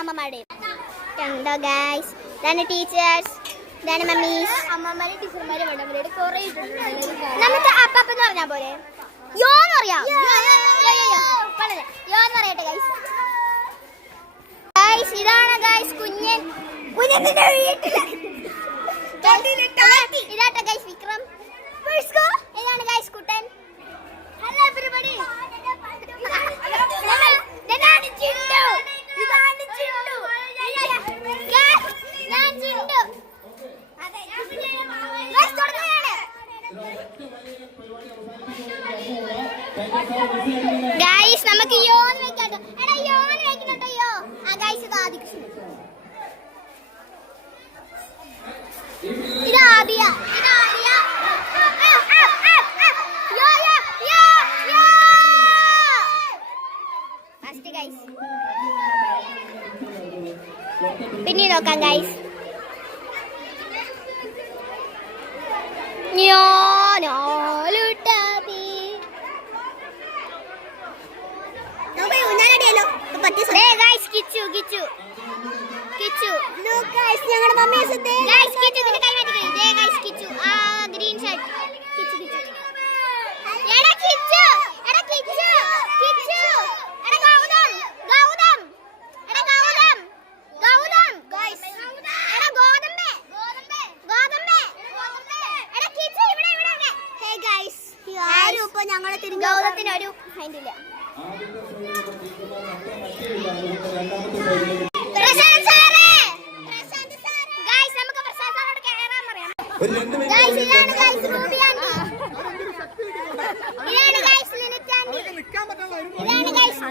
അമ്മമാരുടെയും. കണ്ടോ ഗൈസ്, ഇതാണ് ടീച്ചേഴ്സ്, ഇതാണ് മമ്മീസ്. അമ്മമാരും ടീച്ചർമാരും വേണ്ടവരോട് കുറെ നമുക്ക് അപ്പന്ന് പറഞ്ഞാ പോലെ യോ എന്ന് പറയാം. യോ എന്ന് പറയട്ടെ ഗൈസ്. ഗൈസ് ഇതാണ് ഗൈസ് കുഞ്ഞൻ. ഇതാട്ടെ ഗൈസ് വിക്രം. ഇതാണ് ഗൈസ് കുട്ടൻ. Hello everybody. ഇതാണ് ചിണ്ടു. ഇതാണ് ചിണ്ടു. ഞാൻ ചിണ്ടു. ഗൈസ് തുടങ്ങുകയാണ്. ഗൈസ് നമുക്ക് യോൻ വെക്കാട്ടോ. എടാ യോൻ വെക്കണട്ടോ. യോ ആ ഗൈസ് ഇത് ആദികൃഷ്ണൻ. ഇത് ആദിയ. ഇത് ആദിയ. യോ യോ യോ യോ ഫസ്റ്റ് ഗൈസ്. പിന്നെ നോക്കാം ഗൈസ്. ഞങ്ങളുടെ മമ്മിയെ ഗ്രീൻ ഷർട്ട് ഞങ്ങളെ ഗൗതത്തിന് ഒരു മൈൻഡില്ല.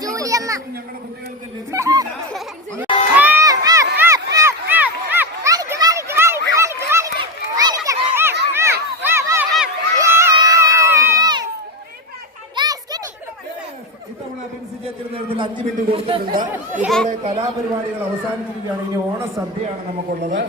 ജൂലിയമ്മ. ഇത്തവണ 5 മിനിറ്റ് കൊടുത്തിട്ടുണ്ട്. ഇതോടെ കലാപരിപാടികൾ അവസാനിച്ചിരിക്കുകയാണ്. ഇനി ഓണസദ്യയാണ് നമുക്കുള്ളത്.